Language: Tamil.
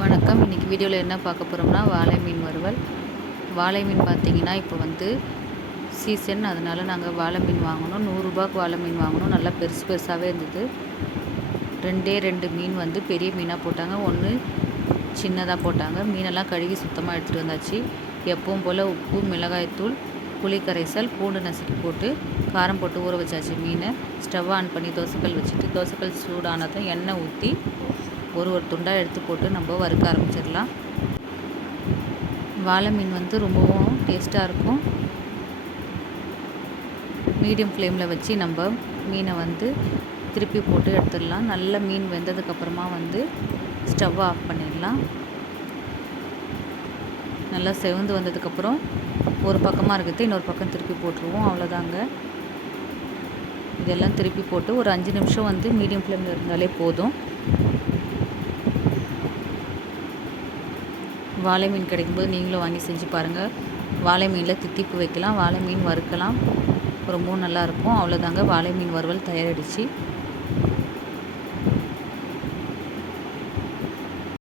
வணக்கம். இன்றைக்கி வீடியோவில் என்ன பார்க்க போகிறோம்னா வாளை மீன் வறுவல். வாளை மீன் பார்த்திங்கன்னா இப்போ சீசன், அதனால் நாங்கள் வாளை மீன் வாங்கினோம். 100 ரூபாய்க்கு வாளை மீன் வாங்கினோம். நல்லா பெருசு பெருசாகவே இருந்தது. ரெண்டு மீன் பெரிய மீனாக போட்டாங்க, ஒன்று சின்னதாக போட்டாங்க. மீனெல்லாம் கழுவி சுத்தமாக எடுத்துகிட்டு வந்தாச்சு. எப்பவும் போல் உப்பு, மிளகாய்த்தூள், புளி கரைசல், பூண்டு நசுக்கி போட்டு காரம் போட்டு ஊற வச்சாச்சு மீனை. ஸ்டவ் ஆன் பண்ணி தோசைக்கல் வச்சுட்டு தோசைக்கல் சூடானதும் எண்ணெய் ஊற்றி ஒரு துண்டாக எடுத்து போட்டு நம்ம வறுக்க ஆரம்பிச்சிடலாம். வாளை மீன் ரொம்பவும் டேஸ்ட்டாக இருக்கும். மீடியம் ஃப்ளேமில் வச்சு நம்ம மீனை திருப்பி போட்டு எடுத்துடலாம். நல்ல மீன் வெந்ததுக்கப்புறமா ஸ்டவ் ஆஃப் பண்ணிடலாம். நல்லா செவந்து வந்ததுக்கப்புறம் ஒரு பக்கமாக இருக்கிறது இன்னொரு பக்கம் திருப்பி போட்டுருவோம். அவ்வளோதாங்க. இதெல்லாம் திருப்பி போட்டு ஒரு 5 நிமிஷம் மீடியம் ஃப்ளேமில் இருந்தாலே போதும். வாளை மீன் கிடைக்கும்போது நீங்களும் வாங்கி செஞ்சு பாருங்கள். வாளை மீனில் தித்திப்பு வைக்கலாம், வாளை மீன் வறுக்கலாம், ரொம்பவும் நல்லாயிருக்கும். அவ்வளோதாங்க, வாளை மீன் வறுவல் தயாரிடுச்சு.